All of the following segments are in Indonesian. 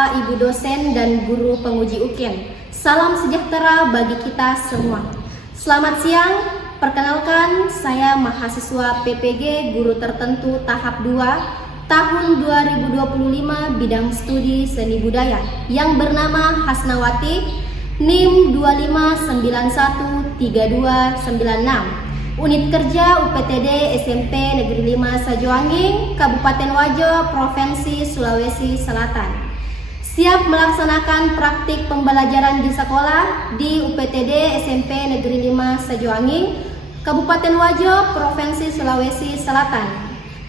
Bapak, Ibu dosen, dan guru penguji UKIN. Salam sejahtera bagi kita semua. Selamat siang, perkenalkan saya mahasiswa PPG Guru Tertentu tahap 2 tahun 2025 bidang studi seni budaya yang bernama Hasnawati, NIM 25913296. Unit kerja UPTD SMP Negeri 5 Sajoanging, Kabupaten Wajo, Provinsi Sulawesi Selatan. Siap melaksanakan praktik pembelajaran di sekolah di UPTD SMP Negeri 5 Sajoanging, Kabupaten Wajo, Provinsi Sulawesi Selatan.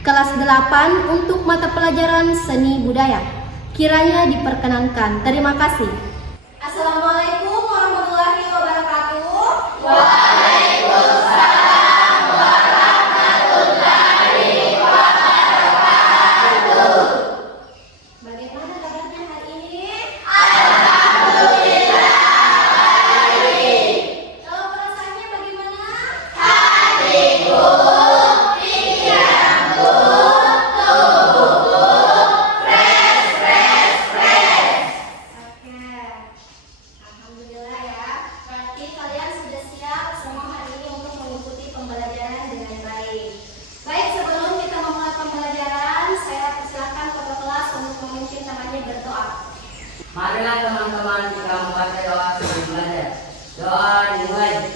Kelas 8 untuk mata pelajaran seni budaya. Kiranya diperkenankan. Terima kasih. Assalamualaikum warahmatullahi wabarakatuh. Waalaikumsalam. Marilah teman-teman kita membaca doa sebelum belajar. Doa dimulai.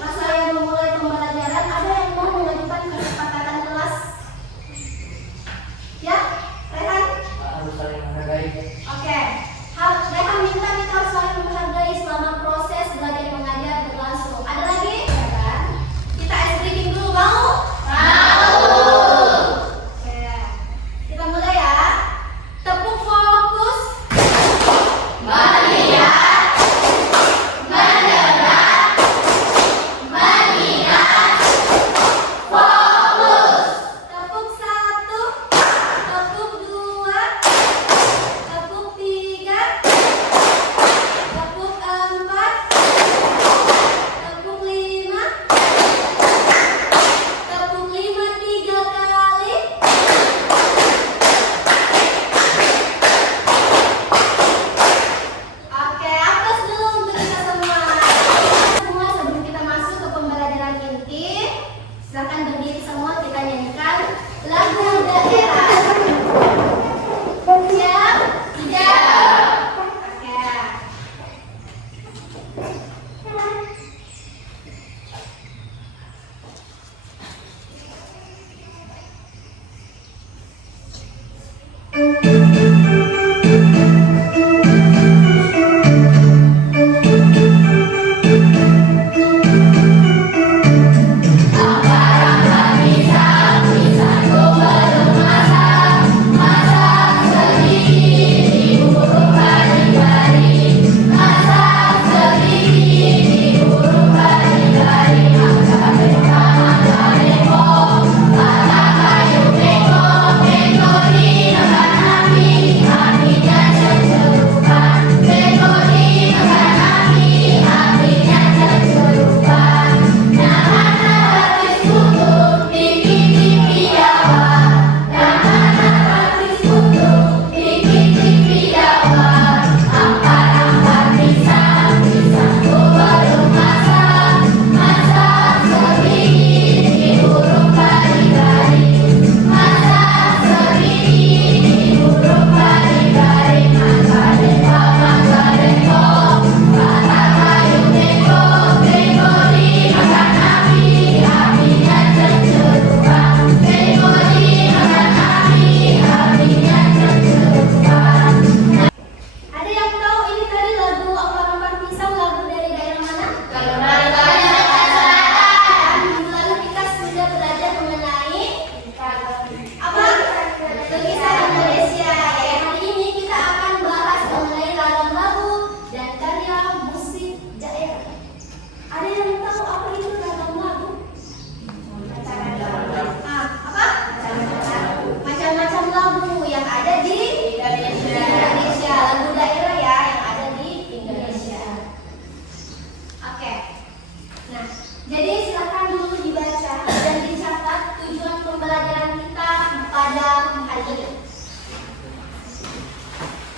Saya memulai pembelajaran, ada yang mau mengajukan kesepakatan kelas? Ya, Rehan? Harus saling menghargai. Oke. Rehan minta kita harus saling menghargai selama proses belajar mengajar berlangsung. Ada lagi? Ya kan? Kita ice breaking dulu, mau? Oke. Kita mulai ya. Tepuk fokus. Tepuk 1, tepuk 2, tepuk 3.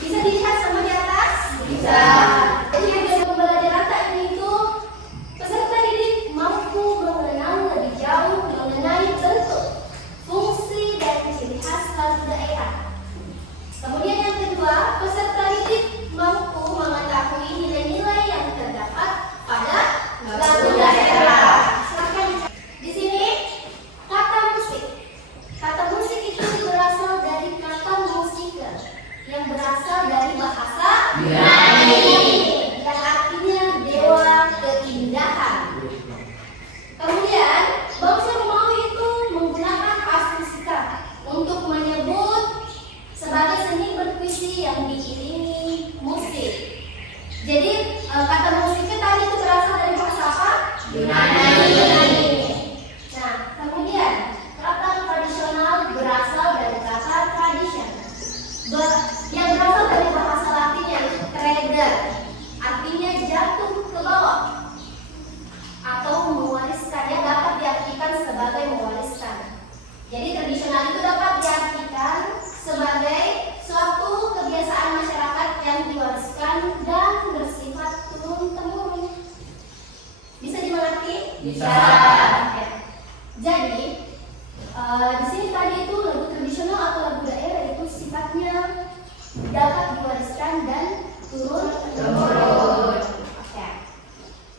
Bisa dilihat sama di atas? Bisa. Jadi yang pembelajaran rata ini itu peserta didik mampu mengenal lebih jauh mengenai bentuk, fungsi, dan ciri khas lagu daerah. Kemudian yang kedua, peserta didik mampu mengetahui nilai-nilai yang terdapat pada lagu daerah. Silahkan di sini kata musik. Kata musik itu berasal dari kata musika yang berasal dari bahasa Yunani yang artinya dewa keindahan. Kemudian bangsa Romawi itu menggunakan asmusika untuk menyebut sebagai seni berpuisi yang diiringi musik. Jadi kata musiknya tadi itu berasal dari bahasa apa? Yunani. Nah, kemudian kata tradisional berasal dari kata tradition yang berasal dari bahasa Latin yaitu trader, artinya jatuh ke bawah atau mewariskan, yang dapat diartikan sebagai mewariskan. Jadi tradisional itu dapat diartikan sebagai suatu kebiasaan masyarakat yang diwariskan dan bersifat turun-temurun. Bisa dimengerti? Bisa. Oke. Jadi di sini tadi itu lagu tradisional atau lagu daerah itu sifatnya dapat diwariskan dan turun-temurun. Oke.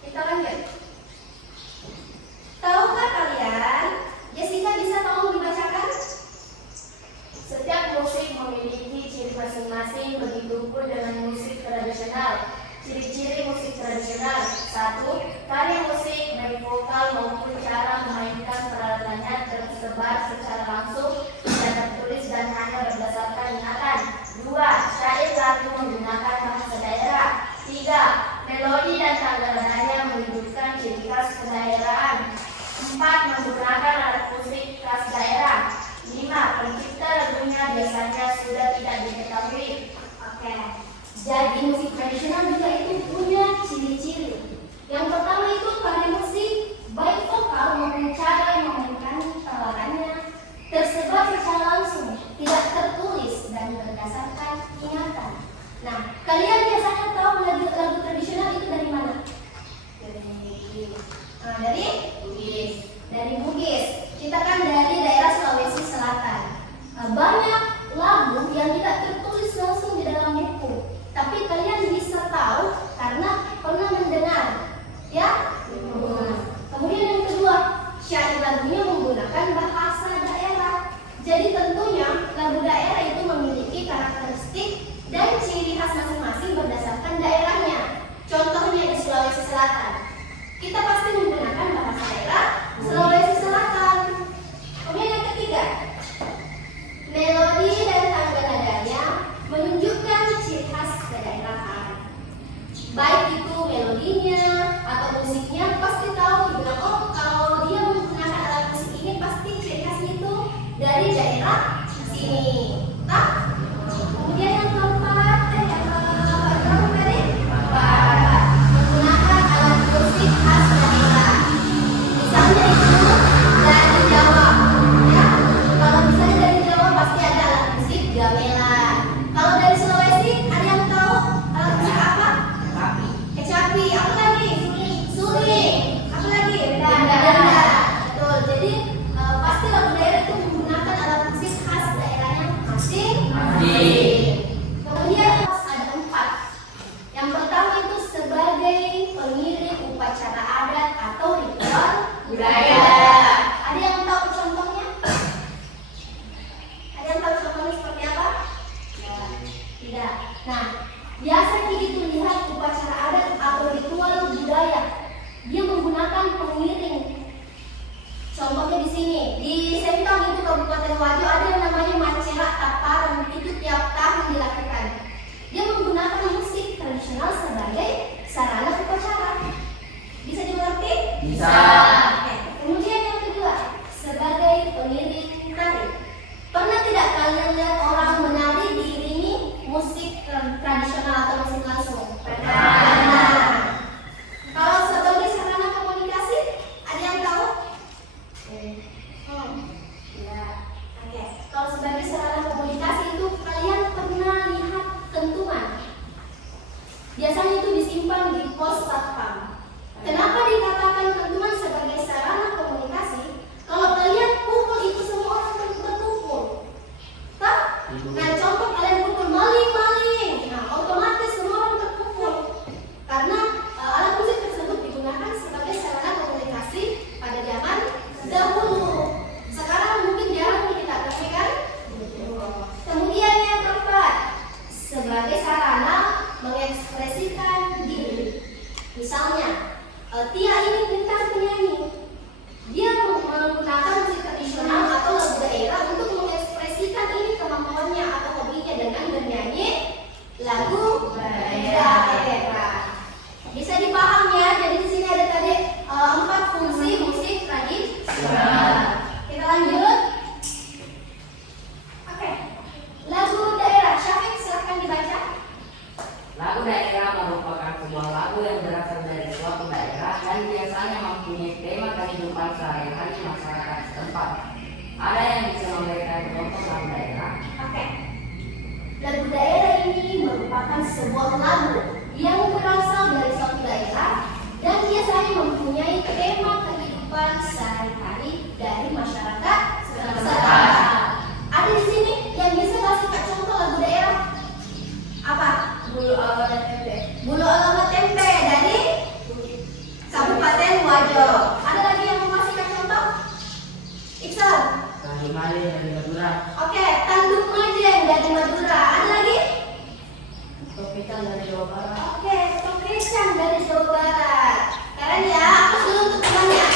Kita lanjut. Tahukah kalian? Jessica bisa tolong dibacakan? Setiap musik memiliki ciri masing-masing, begitupun dengan musik tradisional. Ciri-ciri musik tradisional: 1. Karya musik dari vokal maupun cara memainkan peralatannya tersebar secara langsung dan tertulis dan hanya berdasarkan ingatan. 2. Syair lagu menggunakan bahasa daerah. 3. Melodi dan tangga nadanya menunjukkan ciri khas kedaerahan. 4. Menggunakan alat musik khas daerah. 5. Pencipta lagunya biasanya sudah tidak diketahui. Oke. Jadi musik tradisional juga itu punya ciri-ciri. Yang pertama itu karya musik baik vokal maupun cara memainkan tawarannya tersebar secara langsung, tidak tertulis dan berdasarkan ingatan. Nah, kalian biasanya tahu lagu tradisional itu dari mana? Dari Bugis. Dari Bugis. Kita kan dari daerah Sulawesi Selatan. Banyak lagu yang tidak tertulis langsung di dalam buku, tapi kalian bisa tahu karena pernah mendengar, ya? Kemudian yang kedua, syair lagunya menggunakan bahasa daerah. Jadi tentunya lagu daerah itu memiliki karakteristik dan ciri khas masing-masing berdasarkan daerahnya. Contohnya di Sulawesi Selatan, kita pasti menggunakan bahasa daerah Sulawesi Selatan. Kemudian yang ketiga, melodi dan tangga nadanya menunjukkan ciri khas kedaerahan. Baik itu melodinya atau musiknya pasti tahu dibilang, oh kalau dia menggunakan alat musik ini pasti ciri khasnya itu dari daerah sini. Nah, kemudian yang keempat, menggunakan alat musik khas daerah. Misalnya itu dari Jawa, ya. Kalau misalnya dari Jawa pasti ada alat musik gamelan. Kalau dari Sulawesi, ada yang tahu alat musik apa? Tapi. Kecapi. Apa lagi? Suling. Apa lagi? Danda. Betul. Jadi pasti lagu daerah itu menggunakan alat musik khas daerahnya masing-masing. Kemudian ada 4. Yang pertama itu sebagai pengiring upacara adat atau ritual budaya. Ada yang tahu contohnya? Ada yang tahu contohnya seperti apa? Tidak. Nah, biasa kita lihat upacara adat atau ritual budaya. Dia menggunakan pengiring. Contohnya di sini, di Sentong itu Kabupaten Wajo ada yang namanya Macera Taparan. Itu tiap tahun dilakukan. Dia menggunakan musik tradisional sebagai sarana upacara. Bisa dimengerti? Bisa. Oke. Kemudian yang kedua, sebagai pengiring tari. Pernah tidak kalian lihat orang menari diiringi musik tradisional atau musik langsung? Pernah. Kalau sebagai sarana komunikasi, ada yang tahu? Ya. Oke. Kalau sebagai sarana komunikasi itu Lagu daerah. Bisa dipaham ya, jadi di sini ada tadi 4 fungsi musik tradisional. Kita lanjut. Oke. Lagu daerah, Syafiq silahkan dibaca. Lagu daerah merupakan sebuah lagu yang berasal dari suatu daerah dan biasanya mempunyai tema kehidupan sehari-hari masyarakat setempat. Ada yang bisa memberikan contoh lagu daerah? Oke. Lagu daerah ini merupakan sebuah lagu yang berasal dari suatu daerah dan biasanya mempunyai tema kehidupan sehari-hari dari masyarakat setempat. Ada di sini yang bisa kasih contoh lagu daerah? Apa? Bulu Awan dan Tempe. Bulu Alamat Tempe dari Kabupaten Wajo. Ada lagi yang mau kasih contoh? Iksal. Mali dari Madura. Oke, Tanduk Majeng dari Madura. Ada lagi? Topikan dari Jawa Barat. Oke, Tokecan dari Jawa Barat. Keren ya, aku dulu untuk temannya.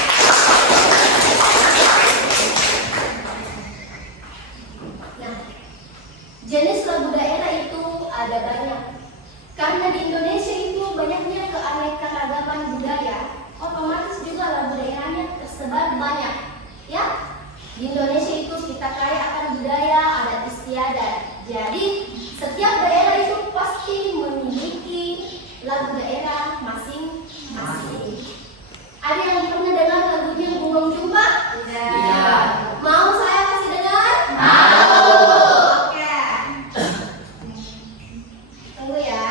Nah, jenis lagu daerah itu ada banyak. Karena di Indonesia itu banyaknya keanekaragaman budaya, otomatis juga lagu daerahnya tersebar banyak. Ya, di Indonesia itu kita kaya akan budaya adat istiadat. Jadi setiap daerah itu pasti memiliki lagu daerah masing-masing. Ada yang pernah dengar lagunya Gunung Jumpa? Tidak. Mau saya kasih dengar? Mau. Oke. Tunggu ya.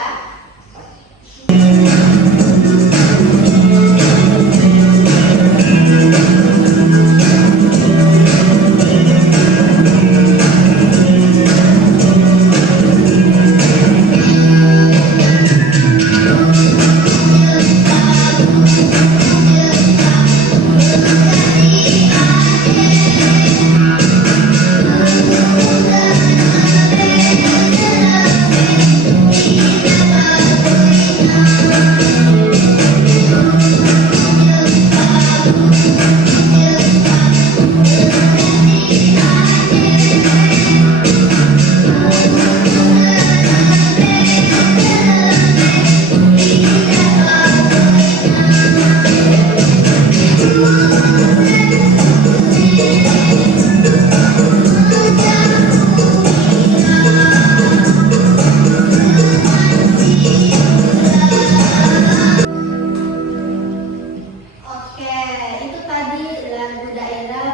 Oke, itu tadi lagu daerah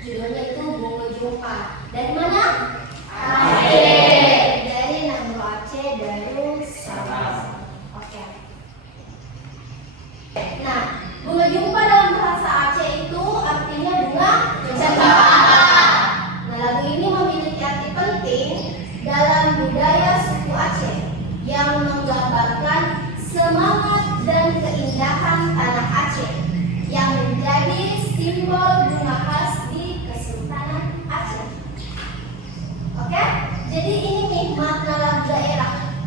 judulnya itu Bunga Jumpa. Dari mana? Aceh. Dari Nangro Aceh Darussalam. Oke. Nah, Bunga Jumpa dalam bahasa Aceh itu artinya bunga cempaka. Nah, lagu ini memiliki arti penting dalam budaya suku Aceh yang menggambarkan semangat dan keindahan tanah Aceh yang menjadi simbol bunga khas di Kesultanan Aceh. Oke, jadi ini nih makna lagu daerah.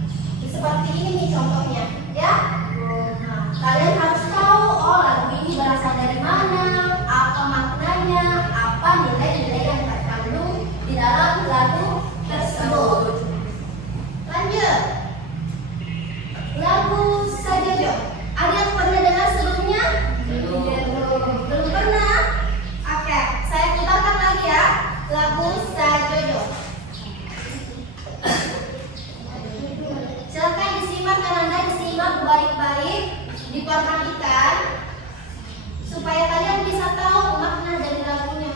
Seperti ini nih contohnya, ya. Nah, kalian harus tahu oh lagu ini berasal dari mana, apa maknanya, apa nilai-nilai yang terkandung di dalam lagu tersebut. Lanjut. Lagu Sajojo. Ada yang pernah dengar sebelumnya? Belum pernah? Oke, saya putarkan lagi ya. Lagu Sajojo. Silakan disimak dan Anda disimak baik-baik, diperhatikan supaya kalian bisa tahu makna dari lagunya.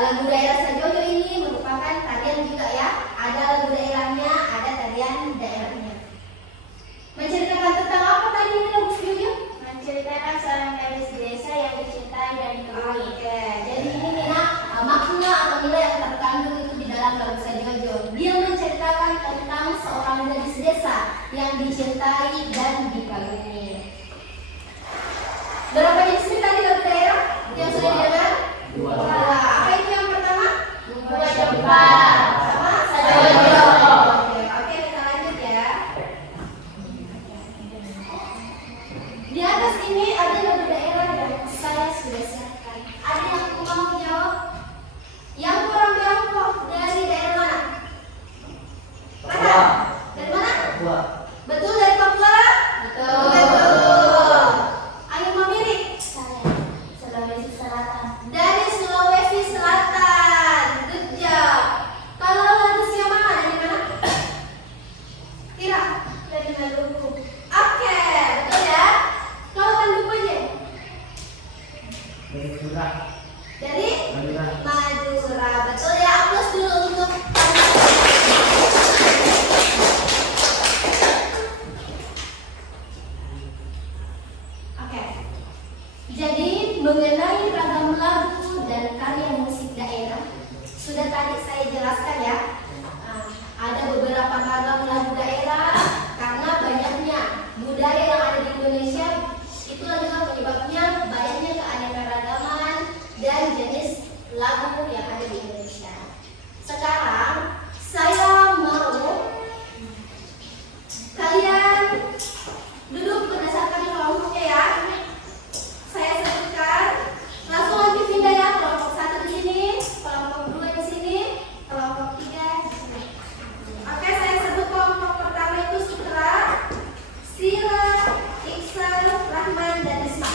Lagu daerah Sajojo ini merupakan tarian juga ya. Ada lagu daerahnya, ada tarian daerahnya. Menceritakan tentang apa tadi ini lagu Sajojo? Menceritakan seorang gadis di desa yang dicintai dan ditemui. Oke, jadi ini Nina, makna atau nilai yang terkandung itu di dalam lagu Sajojo. Dia menceritakan tentang seorang gadis desa yang dicintai dan dikagumi. Berapa jenis nih tadi lagu daerah yang sudah didengar? Dua. Apa itu yang pertama? Dua Jepang. Sama Sajojo. Oke, kita lanjut ya. Di atas ini ada lagu daerah yang saya sudah siapkan. Ada yang mau jawab? Yang kurang Tiongkok dari daerah mana? Papua. Dari mana? Papua. Betul, dari Papua? Betul. Betul. Ayo memirik. Saya Sulawesi Selatan. Dari Sulawesi Selatan. Good job. Kalau lagu siapa dari mana? Kira? Dari Maluku. Oke, betul ya. Kalau tanduk aja. Dari Surah. Dari Madura. Madura. Betul ya. Aplaus dulu untuk Oke. Jadi mengenai ragam lagu dan karya musik daerah sudah tadi saya jelaskan ya. Ada beberapa ragam lagu daerah karena banyaknya budaya yang ada di Indonesia. Itulah juga penyebabnya banyaknya keanekaragaman dan jenis lagu yang ada di Indonesia. Sekarang saya mau kalian duduk berdasarkan kelompoknya ya. Saya sebutkan, langsung nanti pindah ya. Kelompok 1 di sini, kelompok 2 di sini, kelompok 3 di sini. Oke, saya sebut kelompok pertama itu Sutra, Sila, Iksal, Rahman, dan Isma.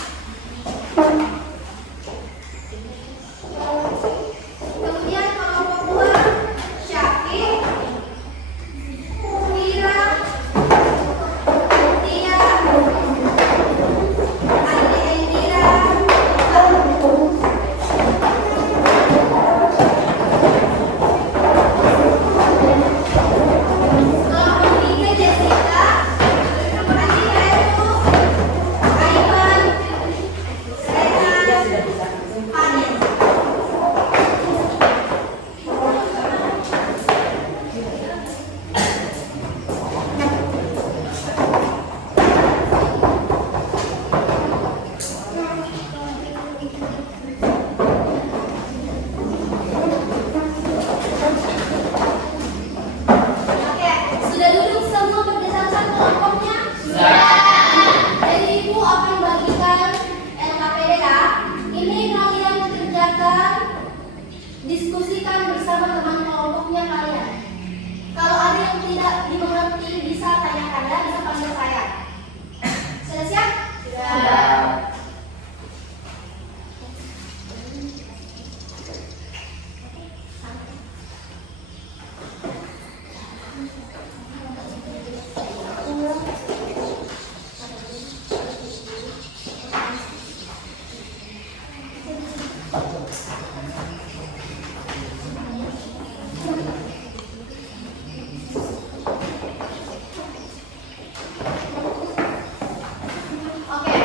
Kemudian kelompok 2 Syafiq, Mira, Tia, Andi Endira, kelompok 3 Jessica, Andi Heru, Aiman, Rehan, Hanin. Oke, sudah duduk semua berdasarkan kelompoknya? Jadi ibu akan bagikan LKPD ya. Ini kalian kerjakan, diskusikan bersama teman kelompoknya kalian. Kalau ada yang tidak dimengerti bisa tanyakan ya, bisa panggil saya. Sudah siap? Sudah. Oke,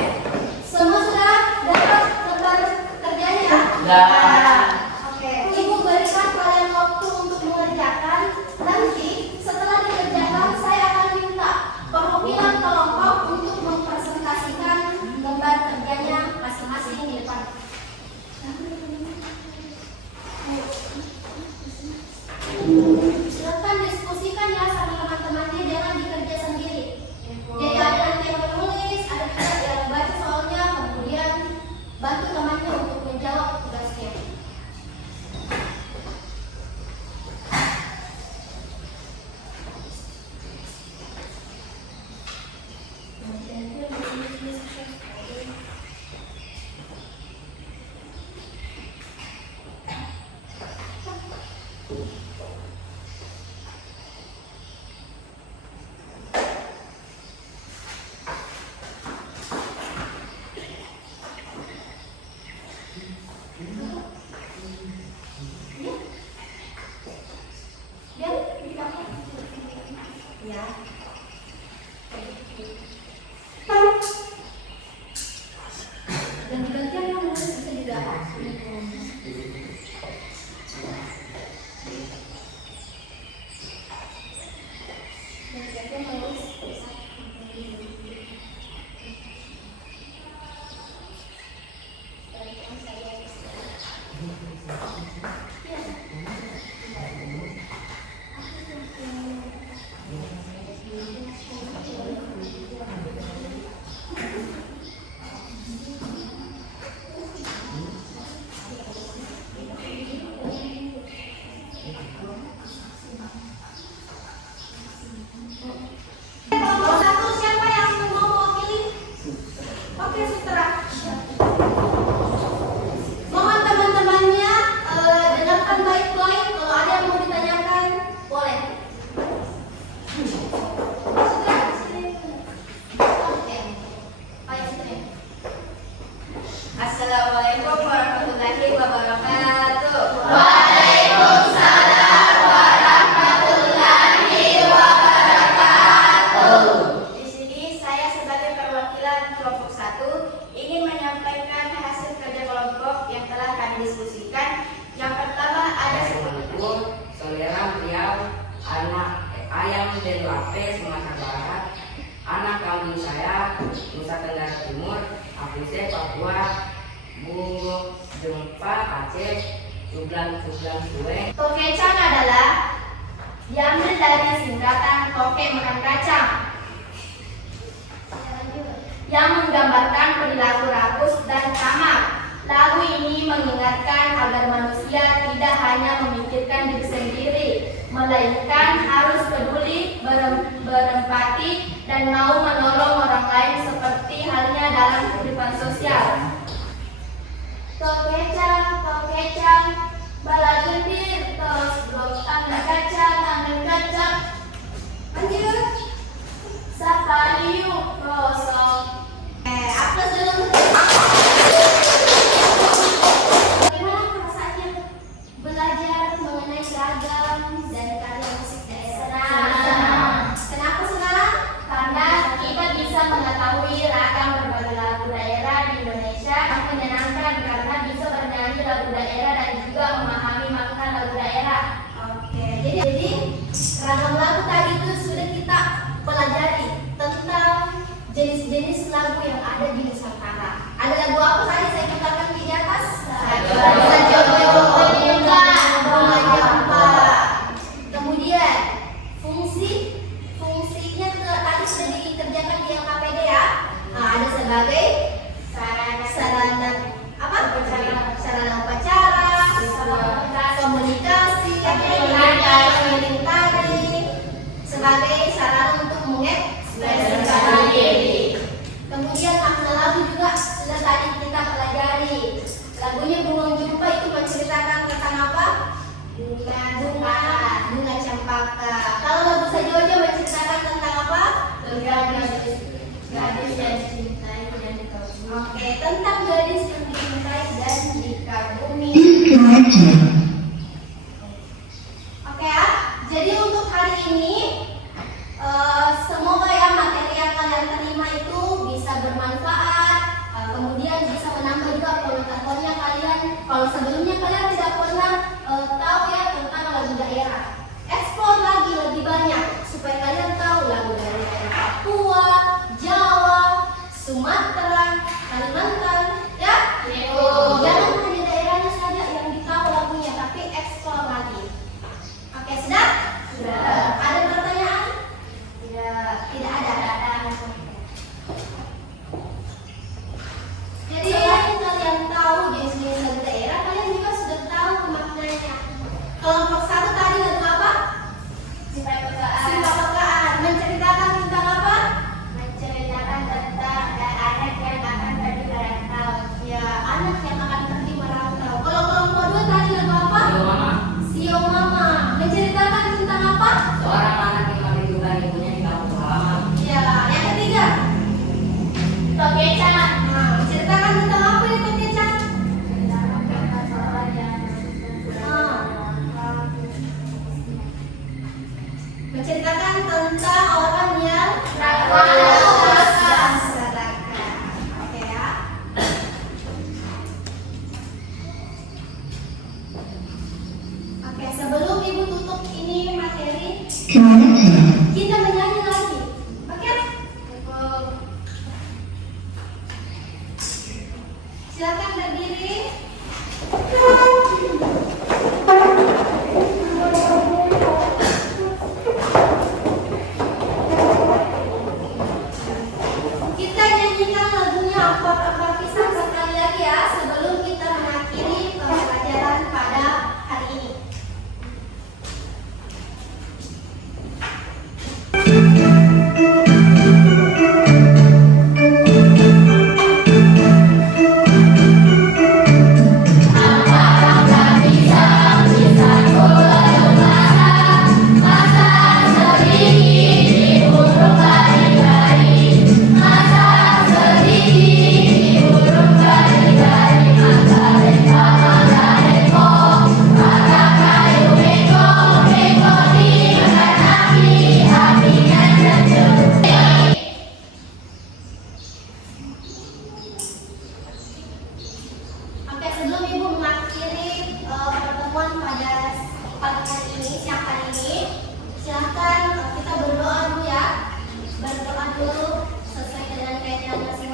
semua sudah dapat lembar kerjanya ya? Sudah. Oke, ibu berikan kalian waktu untuk mengerjakan. Nanti setelah dikerjakan saya akan minta perwakilan kelompok untuk mempresentasikan lembar kerjanya masing-masing di depan. Silakan diskusikan ya sama teman-temannya, jangan dikerja sendiri. Jadi ada nanti yang menulis, ada juga yang baca soalnya, kemudian bantu temannya untuk menjawab tugasnya. Kelompok satu siapa yang mau mewakili? Oke, Sutra. Mohon teman-temannya dengarkan baik-baik. Kalau ada yang mau ditanyakan, boleh. Sutra, sini. Oke. Ayo, Sutra. Assalamualaikum warahmatullahi wabarakatuh. Di sini saya sebagai perwakilan kelompok 1 ingin menyampaikan hasil kerja kelompok yang telah kami diskusikan. Yang pertama ada Assalamualaikum, saudara beliau, anak ayam dari Lapis, Sumatera Barat, anak kambing saya, Nusa Tenggara Timur, Apuse, Papua, Bungo, Jempa, Aceh, Sublang, Suwe. Tokecang adalah diambil dari singkatan toke makan kacang yang menggambarkan perilaku rakus dan tamak. Lagu ini mengingatkan agar manusia tidak hanya memikirkan diri sendiri, melainkan harus peduli, berempati, dan mau menolong orang lain seperti halnya dalam kehidupan sosial. Tokecang, balagendir, tos blok, angin kacang, lanjut. Sapaliu, kosong. Aplaus dulu. Bagaimana perasaannya belajar mengenai seragam dan karya musik daerah? Senang. Kenapa senang? Karena kita bisa mengetahui ragam berbagai lagu daerah di Indonesia yang menyenangkan karena bisa bernyanyi lagu daerah dan juga memahami makna lagu daerah. Oke. Jadi ragam lagu tadi itu sudah kita pelajari tentang jenis-jenis lagu yang ada di Nusantara. Ada lagu apa tadi saya putarkan di atas? Kemudian fungsinya tadi sudah dikerjakan di LKPD ya. Nah, ada sebagai sarana apa? Sarana upacara, komunikasi, keliling tari, sebagai sarana untuk mengekspresikan diri. Kemudian makna lagu juga sudah tadi kita pelajari. Lagunya Bunga Jumpa itu menceritakan tentang apa? Bunga cempaka. Kalau lagu Sajojo menceritakan tentang apa? Gadis yang dicintai dan dikagumi. Oke, tentang gadis yang dicintai dan dikagumi. Oke ya, jadi untuk hari ini semoga ya materi yang kalian terima itu bisa bermanfaat, kemudian bisa menambah juga pengetahuannya kalian. Kalau sebelumnya kalian tidak pernah tahu ya tentang lagu daerah, eksplor lagi lebih banyak supaya kalian tahu lagu dari daerah Papua, Jawa, Sumatera, Kalimantan, ya. Jangan hanya daerahnya saja yang ditahu lagunya, tapi eksplor lagi. Oke, sudah? Sudah. Ada pertanyaan? Tidak ada. Jadi selain kalian tahu jenis-jenis lagu daerah, kalian juga sudah tahu maknanya. Kelompok 1 tadi lagu apa? Simpai pekaan. Simpa Pekaan. Menceritakan tentang apa? Menceritakan tentang anak yang akan pergi merantau. Kita menyanyi lagi. Oke? Silakan berdiri. Kita nyanyikan lagunya akor-akor pisang sekali lagi ya sebelum kita mengakhiri pembelajaran pada hari ini. Oke, sebelum Ibu mengakhiri pertemuan pada pagi hari ini, siang hari ini, silahkan kita berdoa dulu ya. Berdoa dulu sesuai dengan keyakinan masing-masing.